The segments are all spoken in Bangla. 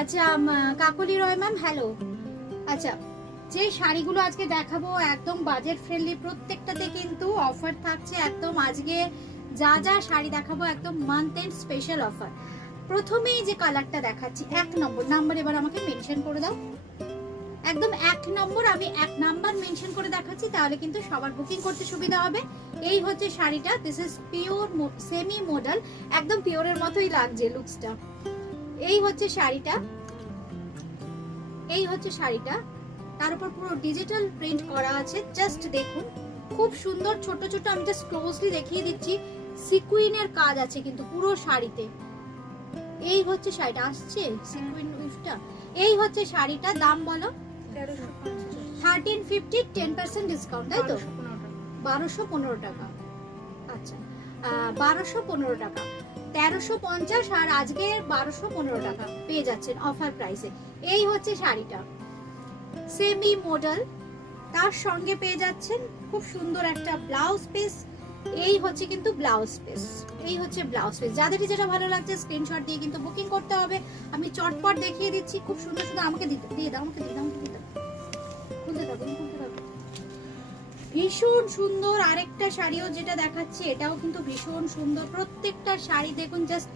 আচ্ছা কাকলি রয় ম্যাম হ্যালো। আচ্ছা যে শাড়িগুলো আজকে দেখাবো একদম বাজেট ফ্রেন্ডলি, প্রত্যেকটাতে কিন্তু অফার থাকছে একদম। আজকে যা যা শাড়ি দেখাবো একদম মান্থ এন্ড স্পেশাল অফার। প্রথমেই যে কালারটা দেখাচ্ছি এক নাম্বার এবার আমাকে মেনশন করে দাও। একদম এক নম্বর, আমি এক নাম্বার মেনশন করে দেখাচ্ছি, তাহলে কিন্তু সবার বুকিং করতে সুবিধা হবে। এই হচ্ছে শাড়িটা, this is pure semi model, একদম পিওরের মতোই লাগছে লুকসটা। এই হচ্ছে শাড়িটা, এই হচ্ছে শাড়িটা, তার উপর পুরো ডিজিটাল প্রিন্ট করা আছে। জাস্ট দেখুন খুব সুন্দর, ছোট ছোট, আমি জাস্ট ক্লোজলি দেখিয়ে দিচ্ছি, সিকুইনের কাজ আছে কিন্তু পুরো শাড়িতে। এই হচ্ছে শাড়িটা, আসছে সিকুইন উইফটা। এই হচ্ছে শাড়িটা, দাম বলো 1350, 10% ডিসকাউন্ট, তাই তো 1215 টাকা। আচ্ছা 1215 টাকা, 1350 আর আজকে 1215 টাকা পেয়ে যাচ্ছেন অফার প্রাইসে। এই হচ্ছে শাড়িটা সেমি মডেল, তার সঙ্গে পেয়ে যাচ্ছেন খুব সুন্দর একটা ব্লাউজ পিস। এই হচ্ছে কিন্তু ব্লাউজ পিস, এই হচ্ছে ব্লাউজ পিস। যাদের যেটা ভালো লাগছে স্ক্রিনশট দিয়ে কিন্তু বুকিং করতে হবে। আমি চটপট দেখিয়ে দিচ্ছি, খুব সুন্দর সুন্দর। আমাকে দিয়ে দাও, আমাকে দিয়ে দাও, আমাকে দিয়ে দাও, খুলতে থাকো, খুলতে থাকো। ভীষণ সুন্দর আরেকটা শাড়িও যেটা দেখাচ্ছি, এটাও কিন্তু ভীষণ সুন্দর। প্রত্যেকটা শাড়ি দেখুন, জাস্ট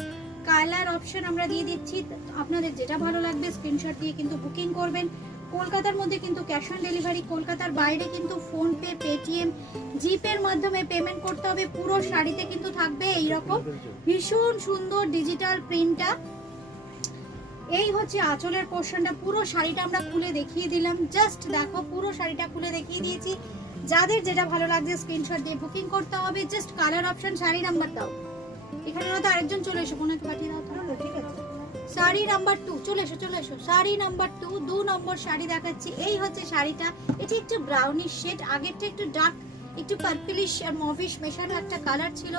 কালার অপশন আমরা দিয়ে দিচ্ছি, আপনাদের যেটা ভালো লাগবে স্ক্রিনশট দিয়ে কিন্তু বুকিং করবেন। কলকাতার মধ্যে কিন্তু ক্যাশ অন ডেলিভারি, কলকাতার বাইরে কিন্তু ফোন পে, পেটিএম, জিপের মাধ্যমে পেমেন্ট করতে হবে। পুরো শাড়িতে কিন্তু থাকবে এইরকম ভীষণ সুন্দর ডিজিটাল প্রিন্টটা। এই হচ্ছে আঁচলের পোর্শনটা, পুরো শাড়িটা আমরা খুলে দেখিয়ে দিলাম। জাস্ট দেখো পুরো শাড়িটা খুলে দেখিয়ে দিয়েছি। যাদের যেটা ভালো লাগছে স্ক্রিনশট দিয়ে বুকিং করতে হবে। Just colour option, sari number দাও। এখানে তো আরেকজন চলে এসো, কোনাকে পাঠিয়ে দাও তাহলে, ঠিক আছে। শাড়ি নাম্বার 2 চলে এসো, চলে এসো। শাড়ি নাম্বার 2 নম্বর শাড়ি দেখাচ্ছি। এই হচ্ছে শাড়িটা, এটি একটু ব্রাউনিশ শেড, আগেরটা একটু ডার্ক, একটু পার্পলিশ আর মভিশ মেশানো একটা কালার ছিল।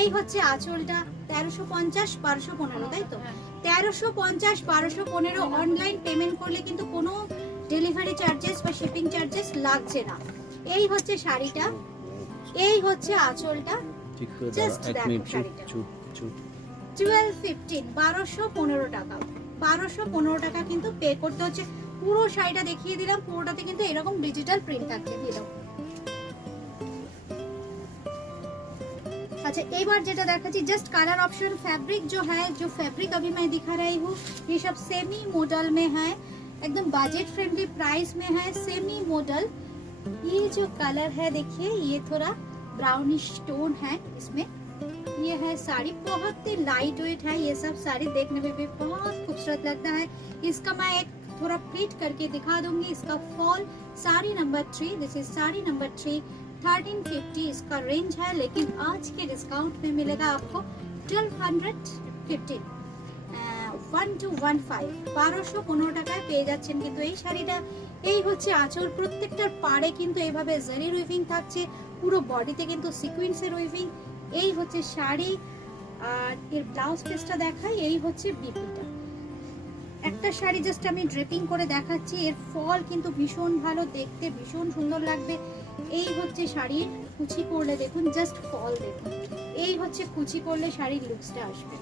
এই হচ্ছে আঁচলটা, 1350 1215, তাই তো 1350 1215। অনলাইন পেমেন্ট করলে কিন্তু কোনো ডেলিভারি চার্জেস বা শিপিং চার্জেস লাগছে না। এই হচ্ছে শাড়িটা, এই হচ্ছে আঁচলটা। জাস্ট দেখো শাড়িটা 1215, 1215 টাকা, 1215 টাকা কিন্তু পে করতে হচ্ছে। পুরো শাড়িটা দেখিয়ে দিলাম, পুরোটাতে কিন্তু এরকম ডিজিটাল প্রিন্ট থাকছে, দিলাম। अच्छा एक बार जेटा देखाচ্ছি जस्ट कलर ऑप्शन। फैब्रिक जो है, जो फैब्रिक अभी मैं दिखा रही हूँ, ये सब सेमी मॉडल में है, एकदम बजट फ्रेंडली प्राइस में है, सेमी मॉडल। ये जो कलर है देखिए, ये थोड़ा ब्राउनिश टोन है इसमें। ये है साड़ी, बहुत ही लाइट वेट है, ये सब साड़ी देखने में भी बहुत खूबसूरत लगता है। इसका मैं एक थोड़ा प्लीट करके दिखा दूंगी। इसका fall sari number 3, this is sari number 3, 1350 इसका रेंज है, लेकिन आज के डिस्काउंट में मिलेगा आपको 1215, 1215, 1215 টাকায় পেয়ে যাচ্ছেন কিন্তু এই শাড়িটা। এই হচ্ছে আঁচল, প্রত্যেকটার পাড়ে কিন্তু এইভাবে জারি উইভিং থাকছে, পুরো বডিতে কিন্তু সিকোয়েন্সের উইভিং। এই হচ্ছে শাড়ি, আর এর ব্লাউজ পিসটা দেখাই। এই হচ্ছে বিপিটা। একটা শাড়ি জাস্ট আমি ড্রেপিং করে দেখাচ্ছি, এর ফল কিন্তু ভীষণ ভালো, দেখতে ভীষণ সুন্দর লাগবে। এই হচ্ছে শাড়ির কুচি করলে দেখুন, জাস্ট ফল দেখুন। এই হচ্ছে কুচি করলে শাড়ির লুকসটা আসবে।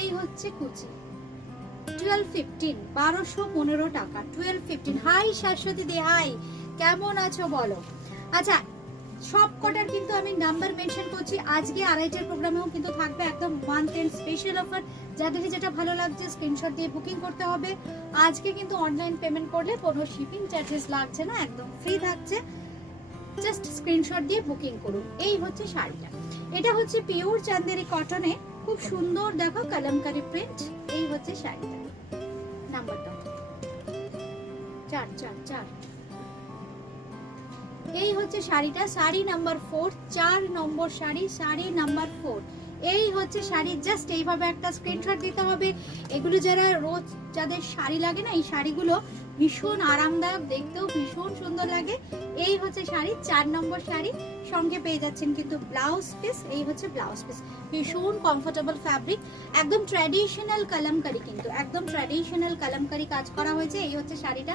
এই হচ্ছে কুচি, 1215, 1215 টাকা, 1215। হাই শাশ্বতী দি, হাই, কেমন আছো বলো? আচ্ছা সব কটার কিন্তু আমি নাম্বার মেনশন করছি। আজকে আড়াইটার প্রোগ্রামেও কিন্তু থাকবে একদম মান্থ এন্ড স্পেশাল অফার। যাদের যেটা ভালো লাগছে স্ক্রিনশট দিয়ে বুকিং করতে হবে। আজকে কিন্তু অনলাইন পেমেন্ট করলে কোনো শিপিং চার্জেস লাগছে না, একদম ফ্রি থাকছে। জাস্ট স্ক্রিনশট দিয়ে বুকিং করুন। এই হচ্ছে শাড়িটা, এটা হচ্ছে পিওর চান্দেরি কটনে, খুব সুন্দর দেখো কলমকারি প্রিন্ট। এই হচ্ছে শাড়িটা, নাম্বারটা 444। এই হচ্ছে শাড়িটা, শাড়ি নাম্বার 4, 4 নম্বর শাড়ি, শাড়ি নাম্বার 4। এই হচ্ছে শাড়ি, জাস্ট এইভাবে একটা স্ক্রিনশট দিতে হবে। এগুলো যারা রোজ যাদের শাড়ি লাগে না, এই শাড়িগুলো ভীষণ আরামদায়ক, দেখতেও ভীষণ সুন্দর লাগে। এই হচ্ছে শাড়ি, 4 নম্বর শাড়ি, সঙ্গে পেয়ে যাচ্ছেন কিন্তু ব্লাউজ পিস। এই হচ্ছে ব্লাউজ পিস, ভীষণ কমফোর্টেবল ফ্যাব্রিক, একদম ট্র্যাডিশনাল কালামকারি, কিন্তু একদম ট্র্যাডিশনাল কালামকারি কাজ করা হয়েছে। এই হচ্ছে শাড়িটা,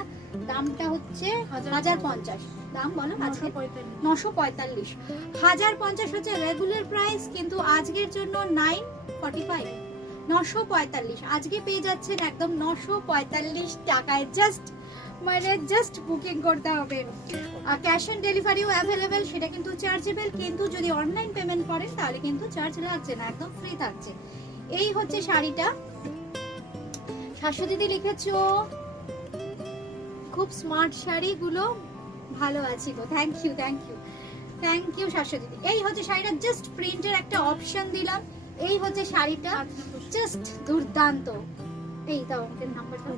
দামটা হচ্ছে 1050। দাম বলো? 945। 1050 হচ্ছে রেগুলার প্রাইস, কিন্তু আজকের জন্য 945, 945 আজকে পেয়ে যাচ্ছেন একদম 945 টাকায়। জাস্ট বুকিং করতে হবে। ক্যাশ অন ডেলিভারিও অ্যাভেলেবেল, সেটা কিন্তু চার্জেবল, কিন্তু যদি অনলাইন পেমেন্ট করেন তাহলে কিন্তু চার্জ লাগছে না, একদম ফ্রি থাকছে। এই হচ্ছে শাড়িটা। শাশ্বতী দিদি লিখেছো খুব স্মার্ট শাড়িগুলো, ভালো আছি গো, থ্যাংক ইউ শাশ্বতী দিদি। এই হচ্ছে শাড়িটা, জাস্ট প্রিন্টের একটা অপশন দিলাম। এই হচ্ছে শাড়িটা, জাস্ট দুর্দান্ত। এই দাও আমাদের নাম্বারটা,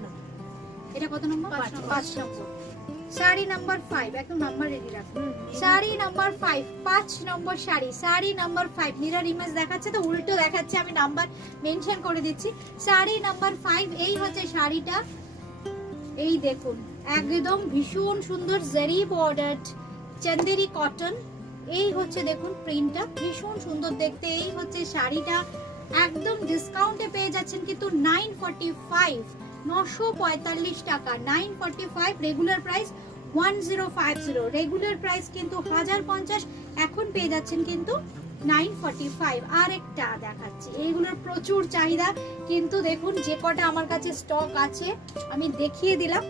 এটা কত নম্বর? 5 নম্বর। শাড়ি নাম্বার 5, একদম নাম্বার রেডি রাখুন। Sari number 5, 5 number sari, sari number 5। Mirror image দেখাচ্ছে তো উল্টো দেখাচ্ছে, আমি নাম্বার মেনশন করে দিচ্ছি। শাড়ি নাম্বার 5, এই হচ্ছে শাড়িটা। এই দেখুন, একদম ভীষণ সুন্দর জারি বর্ডারড চন্দেরি কটন। এই হচ্ছে দেখুন প্রিন্টটা, ভীষণ সুন্দর দেখতে। এই হচ্ছে শাড়িটা, একদম ডিসকাউন্টে পেয়ে যাচ্ছেন কিন্তু 945, 945 টাকা, 945। রেগুলার প্রাইস 1050, রেগুলার প্রাইস কিন্তু 1050, এখন পেয়ে যাচ্ছেন কিন্তু 945। আরেকটা দেখাচ্ছি, এইগুলোর প্রচুর চাহিদা, কিন্তু দেখুন যে কটা আমার কাছে স্টক আছে আমি দেখিয়ে দিলাম,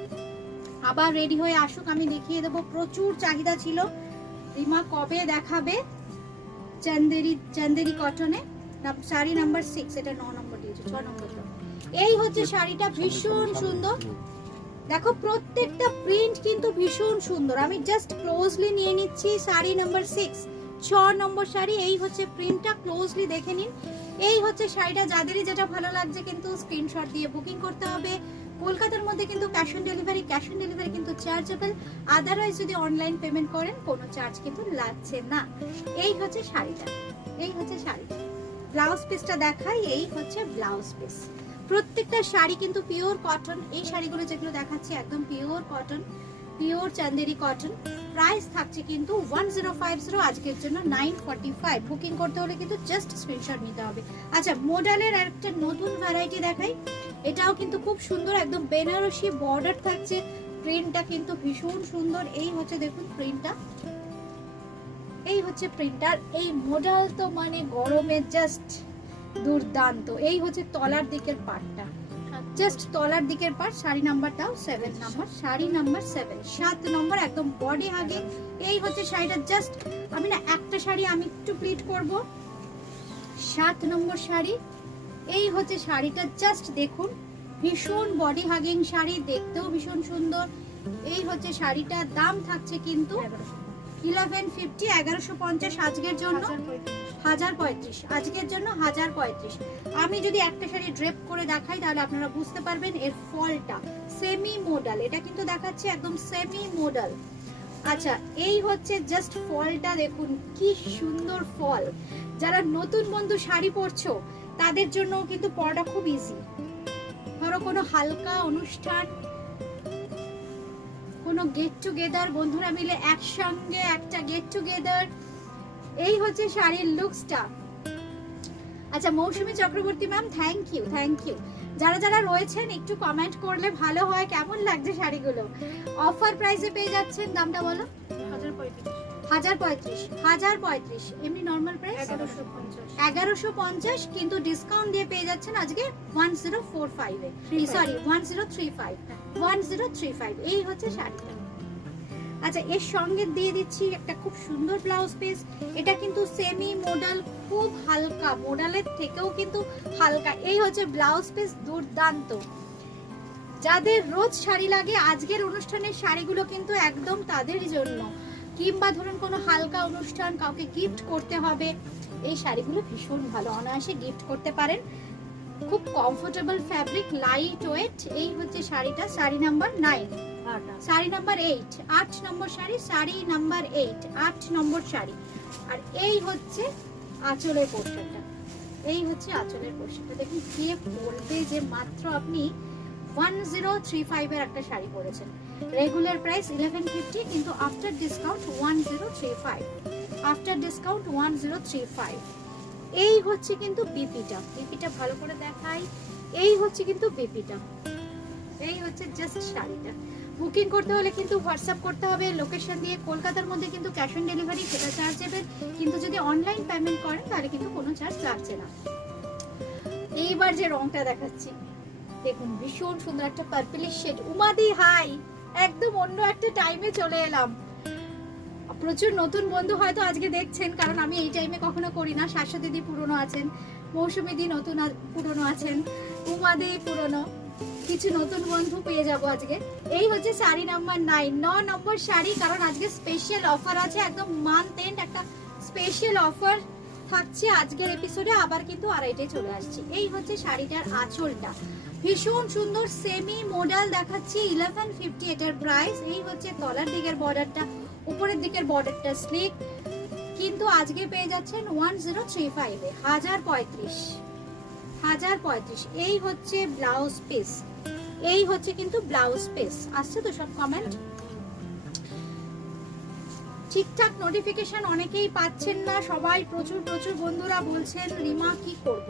আবার রেডি হয়ে আসুক আমি দেখিয়ে দেবো। প্রচুর চাহিদা ছিল। রিমা কবে দেখাবে? চন্দেরি কটনে, শাড়ি নাম্বার 6, এটা 9 নম্বর দিয়েছে, 6 নম্বর। এই হচ্ছে শাড়িটা, ভীষণ সুন্দর। দেখো প্রত্যেকটা প্রিন্ট কিন্তু ভীষণ সুন্দর। আমি জাস্ট ক্লোজলি নিয়ে নিচ্ছি। শাড়ি নাম্বার 6, 6 নম্বর শাড়ি। এই হচ্ছে প্রিন্টটা, ক্লোজলি দেখে নিন। এই হচ্ছে শাড়িটা, যাদেরই যেটা ভালো লাগছে কিন্তু স্ক্রিনশট দিয়ে বুকিং করতে হবে। কলকাতার মধ্যে কিন্তু ক্যাশ অন ডেলিভারি কিন্তু চার্জেবল, আদারওয়াইজ যদি অনলাইন পেমেন্ট করেন কোনো চার্জ কিন্তু লাগছে না। এই হচ্ছে শাড়িটা, এই হচ্ছে শাড়িটা। ব্লাউজ পিসটা দেখাই, এই হচ্ছে ব্লাউজ পিস। প্রত্যেকটা শাড়ি কিন্তু পিওর কটন। এই শাড়িগুলো যেগুলো দেখাচ্ছি একদম pure cotton, pure Chanderi cotton. Price থাকছে কিন্তু 1050, আজকের জন্য 945। বুকিং করতে হলে কিন্তু জাস্ট স্ক্রিনশট নিতে হবে। আচ্ছা, মডেলের একটা নতুন ভ্যারাইটি দেখাই, এটাও কিন্তু খুব সুন্দর, একদম বেনারসি বর্ডার থাকছে। প্রিন্টটা কিন্তু ভীষণ সুন্দর। এই হচ্ছে দেখুন প্রিন্টটা, এই হচ্ছে প্রিন্টার। এই মডেল তো মানে গরমে জাস্ট দুর্দান্ত। এই হচ্ছে তলার দিকের পার্টটা, জাস্ট তলার দিকের পার্ট। শাড়ি নাম্বারটাও 7 নম্বর, শাড়ি নাম্বার 7 নম্বর, একদম বডি হাগে। এই হচ্ছে শাড়িটা, জাস্ট আমি না একটা শাড়ি আমি একটু প্লিট করব, 7 নম্বর শাড়ি। এই হচ্ছে শাড়িটা, জাস্ট দেখুন, ভীষণ বডি হাগিং শাড়ি, দেখতেও ভীষণ সুন্দর। এই হচ্ছে শাড়িটা, দাম থাকছে কিন্তু 1150, 1150 আজকের জন্য 1035, আজকের জন্য 1035। আমি যদি একটা শাড়ি ড্রেপ করে দেখাই তাহলে আপনারা বুঝতে পারবেন এর ফলটা। সেমি মডেল, এটা কিন্তু দেখাচ্ছে একদম সেমি মডেল। আচ্ছা, এই হচ্ছে জাস্ট ফলটা দেখুন, কি সুন্দর ফল। যারা নতুন বন্ধু শাড়ি পরছো তাদের জন্য কিন্তু পরাটা খুব ইজি। ধরো কোনো হালকা অনুষ্ঠান, কোনো গেট টুগেদার, বন্ধুরা মিলে একসঙ্গে একটা গেট টুগেদার। এই হচ্ছে শাড়ির লুকসটা। আচ্ছা, মৌসুমী চক্রবর্তী ম্যাম, থ্যাংক ইউ। যারা যারা রয়েছেন একটু কমেন্ট করলে ভালো হয়, কেমন লাগছে শাড়িগুলো। অফার প্রাইসে পেয়ে যাচ্ছেন, দামটা বলো। 1035, এমনি নরমাল প্রাইস 1150, কিন্তু ডিসকাউন্ট দিয়ে পেয়ে যাচ্ছেন আজকে 1045 এ, সরি 1035। এই হচ্ছে শাড়িটা। আচ্ছা, এর সঙ্গে দিয়ে দিচ্ছি একটা খুব সুন্দর ব্লাউজ পিস। এটা কিন্তু সেমি মডেল, খুব হালকা, মডেলের থেকেও কিন্তু হালকা। এই হচ্ছে ব্লাউজ পিস, দুর্দান্ত। যাদের রোজ শাড়ি লাগে, আজকের অনুষ্ঠানের শাড়িগুলো কিন্তু একদম তাদের জন্য। কিংবা ধরুন কোনো হালকা অনুষ্ঠান, কাউকে গিফট করতে হবে, এই শাড়িগুলো ভীষণ ভালো, অনায়াসে গিফট করতে পারেন। খুব কমফোর্টেবল ফ্যাব্রিক, লাইট ওয়েট। এই হচ্ছে শাড়িটা, শাড়ি নাম্বার 9, শাড়ি নাম্বার 8, 8 নম্বর শাড়ি, শাড়ি নাম্বার 8, 8 নম্বর শাড়ি। আর এই হচ্ছে আঁচলের পোর্শনটা, এই হচ্ছে আঁচলের পোর্শনটা। দেখুন, কে বলবে যে মাত্র আপনি 1035 এর একটা শাড়ি পরেছেন। রেগুলার প্রাইস 1150, কিন্তু আফটার ডিসকাউন্ট 1035। After discount 1035। এই হচ্ছে কিন্তু বিপিটা ভালো করে দেখাই। এই হচ্ছে কিন্তু বিপিটা, এই হচ্ছে জাস্ট শাড়িটা। বুকিং করতে হলে কিন্তু হোয়াটসঅ্যাপ করতে হবে লোকেশন দিয়ে। কলকাতার মধ্যে কিন্তু ক্যাশ অন ডেলিভারি, সেটা চার্জ দেবেন, কিন্তু যদি অনলাইন পেমেন্ট করেন তাহলে কিন্তু কোনো চার্জ লাগছে না। এইবার যে রংটা দেখাচ্ছি দেখুন, ভীষণ সুন্দর একটা পার্পলিশ শেড। উমাদি হাই, একদম অন্য একটা টাইমে চলে এলাম। প্রচুর নতুন বন্ধু হয়তো আজকে দেখছেন, কারণ আমি এই টাইমে কখনো করি না। শাশ্বতী দি পুরনো আছেন, মৌসুমী দি নতুন পুরনো আছেন, উমাদি পুরনো, কিছু নতুন বন্ধু পেয়ে যাব আজকে। এই হচ্ছে শাড়ি নাম্বার 9 নম্বর শাড়ি, কারণ আজকে স্পেশাল অফার আছে, একদম মান্থ এন্ড একটা স্পেশাল অফার থাকছে আজকের এপিসোডে। আবার কিন্তু আড়াইটে চলে আসছি। এই হচ্ছে শাড়িটার আঁচলটা, ভীষণ সুন্দর সেমি মডেল দেখাচ্ছি, 1150 এটার প্রাইস। এই হচ্ছে তলার দিকের বর্ডারটা, উপরের দিকের বর্ডারটা স্লিক, কিন্তু আজকে পেয়ে যাচ্ছেন 1035 এ, 1035। এই হচ্ছে ব্লাউজ পিস, এই হচ্ছে কিন্তু ব্লাউজ পিস। আসছে তো সব কমেন্ট ঠিকঠাক? নোটিফিকেশন অনেকেই পাচ্ছেন না, সবাই প্রচুর বন্ধুরা বলছেন রিমা কি করব,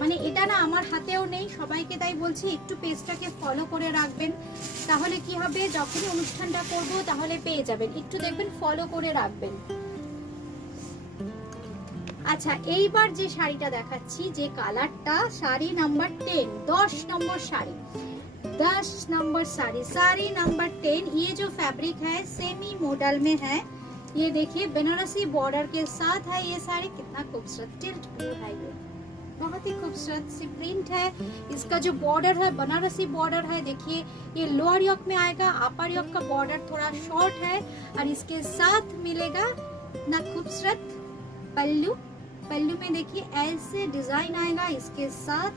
মানে এটা না আমার হাতেও নেই। সবাইকে তাই বলছি একটু পেজটাকে ফলো করে রাখবেন, তাহলে কি হবে, যখনই অনুষ্ঠানটা করব তাহলে পেয়ে যাবেন। একটু দেখবেন ফলো করে রাখবেন। আচ্ছা, এইবার যে শাড়িটা দেখাচ্ছি, যে কালারটা, শাড়ি নাম্বার 10, 10 নম্বর শাড়ি, 10 नंबर साड़ी नंबर 10। ये जो फैब्रिक है सेमी मॉडल में है, ये देखिए बनारसी बॉर्डर के साथ है ये साड़ी। कितना खूबसूरत टिल्ट ब्लू है, ये बहुत ही खूबसूरत सी प्रिंट है। इसका जो बॉर्डर है बनारसी बॉर्डर है, देखिए ये लोअर योक में आएगा, अपर योक का बॉर्डर थोड़ा शॉर्ट है, और इसके साथ मिलेगा ना खूबसूरत पल्लू। पल्लू में देखिए ऐसे डिजाइन आएगा, इसके साथ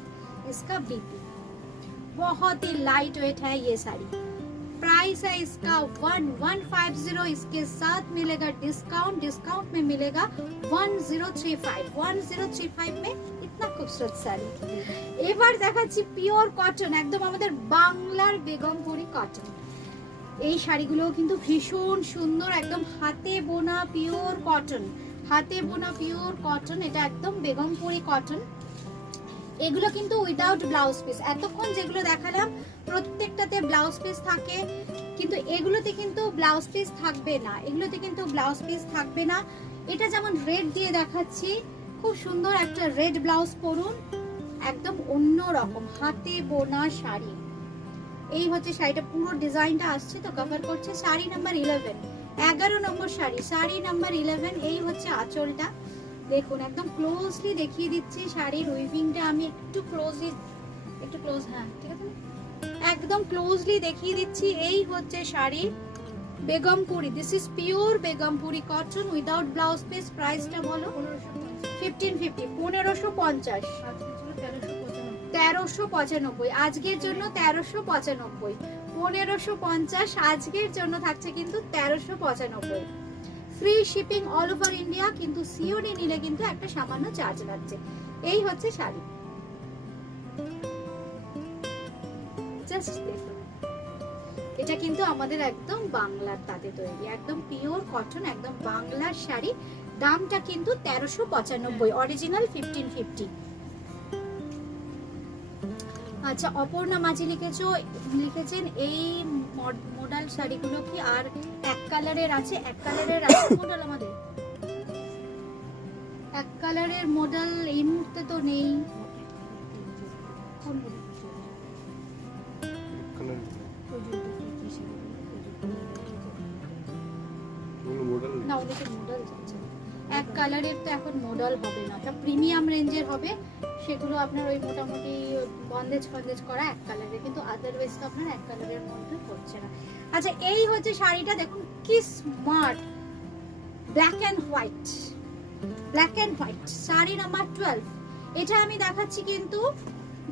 इसका बीपी। बहुत ही लाइट वेट है ये साड़ी। प्राइस है इसका 1150, इसके साथ मिलेगा डिस्काउंट में मिलेगा 1035 में। इतना खूबसूरत শাড়ি। এবার দেখাচ্ছি পিওর কটন, একদম আমাদের বাংলার বেগমপুরি কটন। এই শাড়িগুলো কিন্তু ভীষণ সুন্দর, একদম হাতে বোনা পিওর কটন, এটা একদম বেগমপুরি কটন। এগুলো কিন্তু উইদাউট ব্লাউজ পিস। এতক্ষণ যেগুলো দেখালাম প্রত্যেকটাতে ব্লাউজ পিস থাকে, কিন্তু এগুলোতে কিন্তু ব্লাউজ পিস থাকবে না, এটা যেমন রেড দিয়ে দেখাচ্ছি, খুব সুন্দর একটা রেড ব্লাউজ পরুন, একদম অন্য রকম হাতে বোনা শাড়ি। এই হচ্ছে শাড়িটা, পুরো ডিজাইনটা আসছে তো কভার করছে। শাড়ি নাম্বার 11 নম্বর শাড়ি নাম্বার 11। এই হচ্ছে আঁচলটা, দেখুন একদম ক্লোজলি দেখিয়ে দিচ্ছি শাড়ির উইভিংটা। আমি একটু ক্লোজ, হ্যাঁ ঠিক আছে, একদম ক্লোজলি দেখিয়ে দিচ্ছি। এই হচ্ছে sari Begumpuri, this is pure Begumpuri cotton without blouse piece. প্রাইসটা বলো? 1550, 1550, 1395 আজকের জন্য, 1395, 1550 আজকের জন্য থাকছে কিন্তু 1395। Free shipping all over India, কিন্তু সিওডি নিলে কিন্তু একটা সামান্য চার্জ লাগছে। এই হচ্ছে শাড়ি, জাস্ট দেখুন, এটা কিন্তু আমাদের একদম বাংলার তাঁতে তৈরি, একদম পিওর কটন, একদম বাংলার শাড়ি। দামটা কিন্তু 1395, অরিজিনাল 1550। আচ্ছা, অপর্ণা মাঝি লিখেছেন এই মডেল শাড়িগুলো কি আর এক কালারের আছে? মডেল আমাদের এক কালারের মডেল এই মুহূর্তে তো নেই। এক কালারের তো এখন মডেল হবে না, এটা প্রিমিয়াম রেঞ্জের হবে, সেগুলো আপনার ওই মোটামুটি বন্দেজ করা এক কালারের, কিন্তু আদারওয়াইজ তো আপনার এক কালারের মধ্যে পড়ছে না। আচ্ছা, এই হচ্ছে শাড়িটা, দেখুন কি smart, black and white sari number 12। এটা আমি দেখাচ্ছি কিন্তু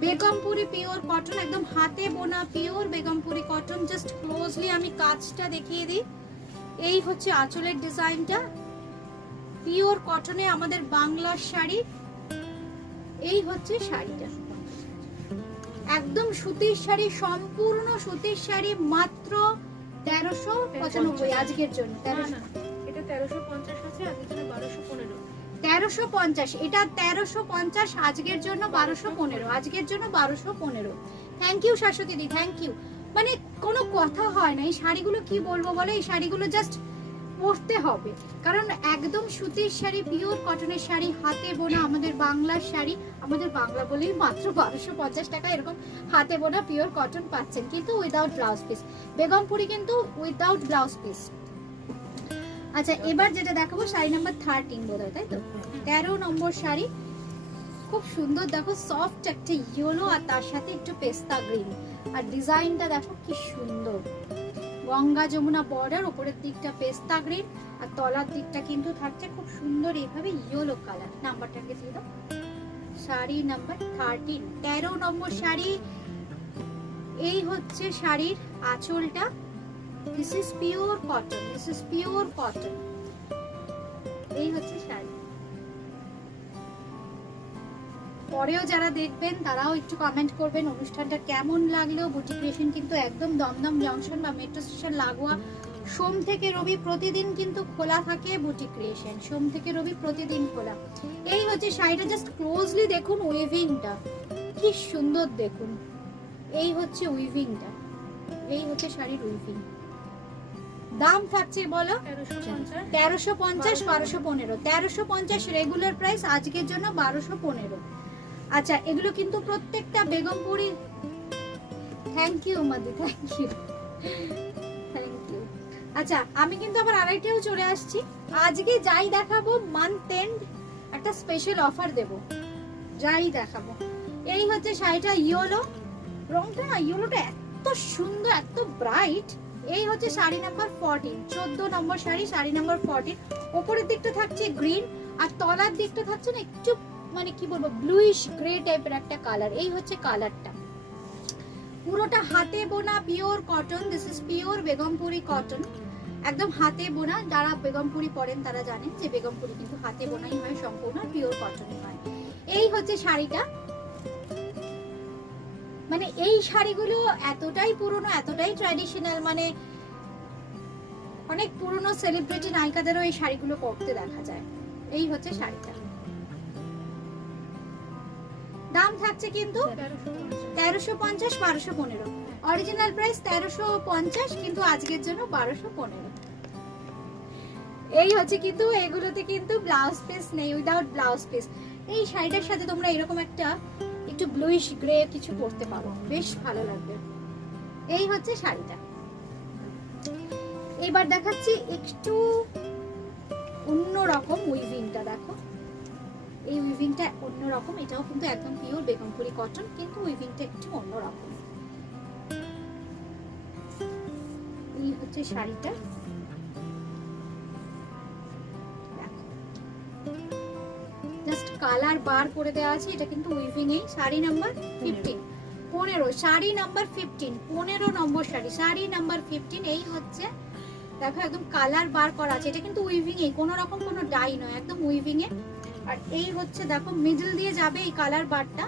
বেগমপুরি পিওর কটন, একদম হাতে বোনা pure Begumpuri cotton. Just closely আমি কাজটা দেখিয়ে দিই। এই হচ্ছে আঁচলের ডিজাইনটা, পিওর কটনে আমাদের বাংলার শাড়ি। এই হচ্ছে শাড়িটা, একদম সুতির শাড়ি, সম্পূর্ণ সুতির শাড়ি, মাত্র 1395 আজকের জন্য। 1395 1350 আছে, আজকের জন্য 1215। 1350, এটা 1350, আজকের জন্য 1215, আজকের জন্য 1215। Thank you Shashwati di, thank you. মানে কোনো কথা হয় না, এই শাড়িগুলো কি বলবো বলো, এই শাড়িগুলো জাস্ট পরতে হবে, কারণ একদম সুতির শাড়ি, পিওর কটনের শাড়ি, হাতে বোনা, আমাদের বাংলার শাড়ি, আমাদের বাংলা বলেই মাত্র 1250 টাকা এরকম হাতে বোনা পিওর কটন পাচ্ছেন, কিন্তু উইদাউট ব্লাউজ পিস। বেগমপুরি কিন্তু উইদাউট ব্লাউজ পিস। আচ্ছা, এবার যেটা দেখাবো শাড়ি নাম্বার 13 বোধহয়, তাই তো? 13 নম্বর শাড়ি, খুব সুন্দর, দেখো সফট একটা ইয়েলো আর তার সাথে একটু পেস্তা গ্রিন, আর ডিজাইনটা দেখো কি সুন্দর, গঙ্গা যমুনা বর্ডার, উপরের দিকটা পেস্তা গ্রিন আর তলার দিকটা কিন্তু থাকছে খুব সুন্দর এইভাবে ইয়েলো কালার। নাম্বারটাকে দিয়ে দাও, শাড়ি নাম্বার 13, 13 নম্বর শাড়ি। এই হচ্ছে শাড়ির আঁচলটা, this is pure cotton, this is pure cotton. এই হচ্ছে শাড়ি। পরেও যারা দেখবেন তারাও একটু কমেন্ট করবেন অনুষ্ঠানটা কেমন লাগলো। বুটি ক্রিয়েশন কিন্তু একদম দমদম জংশন বা মেট্রো স্টেশন লাগোয়া, সোম থেকে রবি প্রতিদিন কিন্তু খোলা থাকে বুটি ক্রিয়েশন, সোম থেকে রবি প্রতিদিন খোলা। এই হচ্ছে শাড়িটা, জাস্ট ক্লোজলি দেখুন উইভিংটা কি সুন্দর, দেখুন এই হচ্ছে উইভিংটা, এই হচ্ছে শাড়ির উইভিং। দাম থাকছে বলো 1350, 1215, 1350 রেগুলার প্রাইস, আজকের জন্য 1215। আচ্ছা, এগুলো কিন্তু প্রত্যেকটা বেগমপুরি। থ্যাংক ইউ মাদি, থ্যাংক ইউ, থ্যাংক ইউ। আচ্ছা, আমি কিন্তু আবার আড়াইটেও চলে আসছি। আজকে যাই দেখাবো মান্থ এন্ড একটা স্পেশাল অফার দেব, যাই দেখাবো। এই হচ্ছে শাড়িটা, ইয়েলো রংটা, না ইয়েলোটা এত সুন্দর, এত ব্রাইট। এই হচ্ছে শাড়ি নাম্বার 14, 14 নম্বর শাড়ি, শাড়ি নাম্বার 14। উপরের দিকটা থাকছে গ্রিন আর তলার দিকটা থাকছে না একটু মানে কি বলবো ব্লুইশ গ্রে টাইপের একটা কালার। এই হচ্ছে কালারটা, পুরোটা হাতে বোনা pure cotton, this is pure Begumpuri cotton, একদম হাতে বোনা। যারা বেগমপুরি পরেন তারা জানেন যে বেগমপুরি কিন্তু হাতে বোনাই হয়, সম্পূর্ণ পিওর কটনই হয়। এই হচ্ছে শাড়িটা। মানে এই শাড়িগুলো এতটাই পুরনো, এতটাই ট্র্যাডিশনাল, মানে অনেক পুরনো সেলিব্রিটি নায়িকাদেরও এই শাড়িগুলো পরতে দেখা যায়। এই হচ্ছে শাড়িটা, দাম থাকছে কিন্তু 1350, 1215। অরিজিনাল প্রাইস 1350, কিন্তু আজকের জন্য 1215। এই হচ্ছে, কিন্তু এগুলোতে কিন্তু ব্লাউজ পিস নেই, উইদাউট ব্লাউজ পিস। এই শাড়িটার সাথে তোমরা এরকম একটা একটু ব্লুইশ গ্রে কিছু পরতে পারো, বেশ ভালো লাগবে। এই হচ্ছে শাড়িটা। এবার দেখাচ্ছি একটু অন্যরকম উইভিংটা, দেখো এই উইভিংটা অন্যরকম, এটাও কিন্তু একদম পিওর বেগমপুরি কটন, কিন্তু উইভিংটা একটু অন্যরকম। এই হচ্ছে শাড়িটা, জাস্ট কালার বার করে দেওয়া আছে, এটা কিন্তু উইভিং। এই শাড়ি নাম্বার 15, 15, শাড়ি নাম্বার 15, 15 নম্বর শাড়ি, শাড়ি নাম্বার 15। এই হচ্ছে দেখো একদম কালার বার করা আছে, এটা কিন্তু উইভিং এ, কোনো রকম কোনো ডাই নয়, একদম উইভিং এ। আর এই হচ্ছে দেখো মিডল দিয়ে যাবে এই কালার বারটা,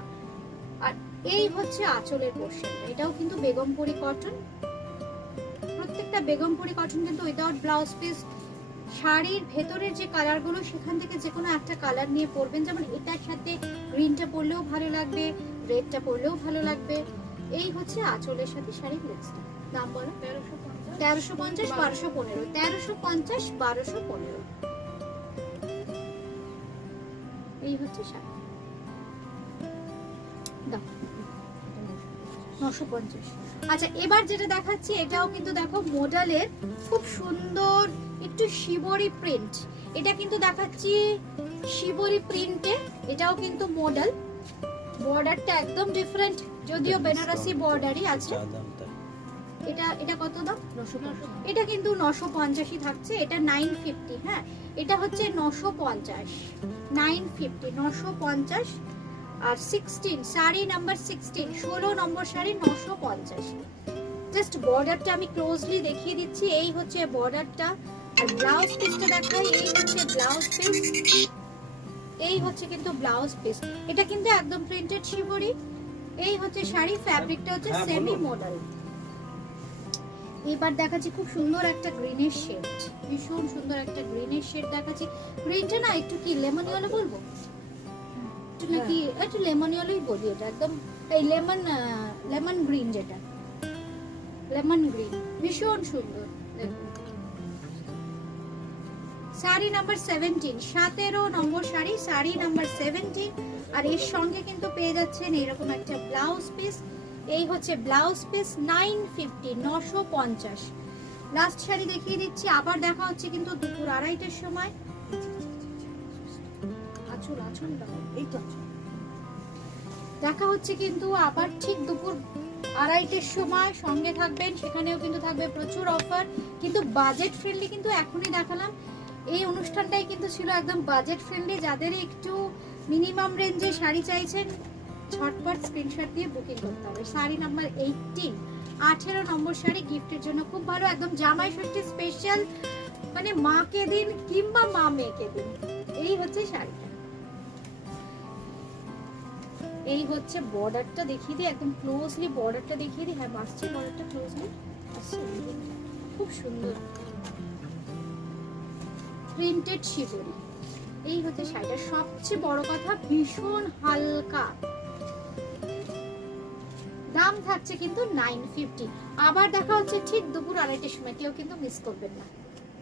আর এই হচ্ছে আঁচলের পোরশনটা, এটাও কিন্তু বেগমপুরি কটন, প্রত্যেকটা বেগমপুরি কটন কিন্তু উইদাউট ব্লাউজ পিস। শাড়ির ভেতরের যে কালারগুলো সেখান থেকে যে কোনো একটা কালার নিয়ে পরবেন, যেমন এটার সাথে গ্রিনটা পরলেও ভালো লাগবে, রেডটা পরলেও ভালো লাগবে। এই হচ্ছে আঁচলের সাথে শাড়ির লুকসটা। দাম বলো 1350, 1215, 1350, 1215। এই হচ্ছে শাড়ি, দাও 950। আচ্ছা, এবার যেটা দেখাচ্ছি এটাও কিন্তু দেখো মডেলের খুব সুন্দর একটু শিবরি প্রিন্ট, এটা কিন্তু দেখাচ্ছি শিবরি প্রিন্টে, এটাও কিন্তু মডেল। বর্ডারটা একদম ডিফারেন্ট, যদিও বেনারসি বর্ডারই আছে। এটা কত দাম? 950। এটা কিন্তু 950 থাকছে, এটা 950। হ্যাঁ, এটা হচ্ছে 950, 950, 950। আর 16 শাড়ি নাম্বার 16, 16 নম্বর শাড়ি, 950। জাস্ট বর্ডারটা আমি ক্লোজলি দেখিয়ে দিচ্ছি, এই হচ্ছে বর্ডারটা। আর ব্লাউজ পিসটা দেখাই, এই হচ্ছে ব্লাউজ পিস, এই হচ্ছে কিন্তু ব্লাউজ পিস। এটা কিন্তু একদম প্রিন্টেড শিবরি। এই হচ্ছে শাড়ি, ফ্যাব্রিকটা হচ্ছে সেমি মডেল। এবার দেখাচ্ছি খুব সুন্দর একটা গ্রিনের শেড, ভীষণ সুন্দর একটা গ্রিনের শেড দেখাচ্ছি। গ্রিনটা না একটু কি লেমন ইয়েলো বলবো, একটু নাকি একটু লেমন ইয়েলোই বলি, এটা একদম এই লেমন গ্রিন, যেটা লেমন গ্রিন, ভীষণ সুন্দর। দেখুন শাড়ি নাম্বার 17, 17 নম্বর শাড়ি, শাড়ি নাম্বার 17। আর এর সঙ্গে কিন্তু পেয়ে যাচ্ছেন এরকম একটা ব্লাউজ পিস। এই হচ্ছে ব্লাউজ পিস, 950, 950। লাস্ট শাড়ি দেখিয়ে দিচ্ছি, আবার দেখা হচ্ছে কিন্তু দুপুর 2:30টার সময়। আঁচল দাও, এই তো আঁচল। দেখা হচ্ছে কিন্তু আবার ঠিক দুপুর 2:30টার সময়, সঙ্গে থাকবেন, সেখানেও কিন্তু থাকবে প্রচুর অফার, কিন্তু বাজেট ফ্রেন্ডলি। কিন্তু এখনই দেখালাম, এই অনুষ্ঠানটাই কিন্তু ছিল একদম বাজেট ফ্রেন্ডলি। যাদের একটু মিনিমাম রেঞ্জে শাড়ি চাইছেন, ঝটপট স্ক্রিনশট দিয়ে বুকিং করতে হবে। শাড়ি নাম্বার 18, 18 নম্বর শাড়ি, গিফটের জন্য খুব ভালো, একদম জামাই ষষ্ঠী স্পেশাল, মানে মাকে দিন কিংবা মা মেয়েকে দিন। এই হচ্ছে শাড়িটা, এই হচ্ছে বর্ডারটা দেখিয়ে দিই, একদম ক্লোজলি বর্ডারটা দেখিয়ে দিই। হ্যাঁ আসছে বর্ডারটা ক্লোজলি আসছে, খুব সুন্দর প্রিন্টেড শিবরি। এই হচ্ছে শাড়িটা, সবচেয়ে বড় কথা ভীষণ হালকা, দাম থাকছে কিন্তু 950। আবার দেখা হচ্ছে ঠিক দুপুর 2:30টার সময়, কেউ কিন্তু মিস করবেন না।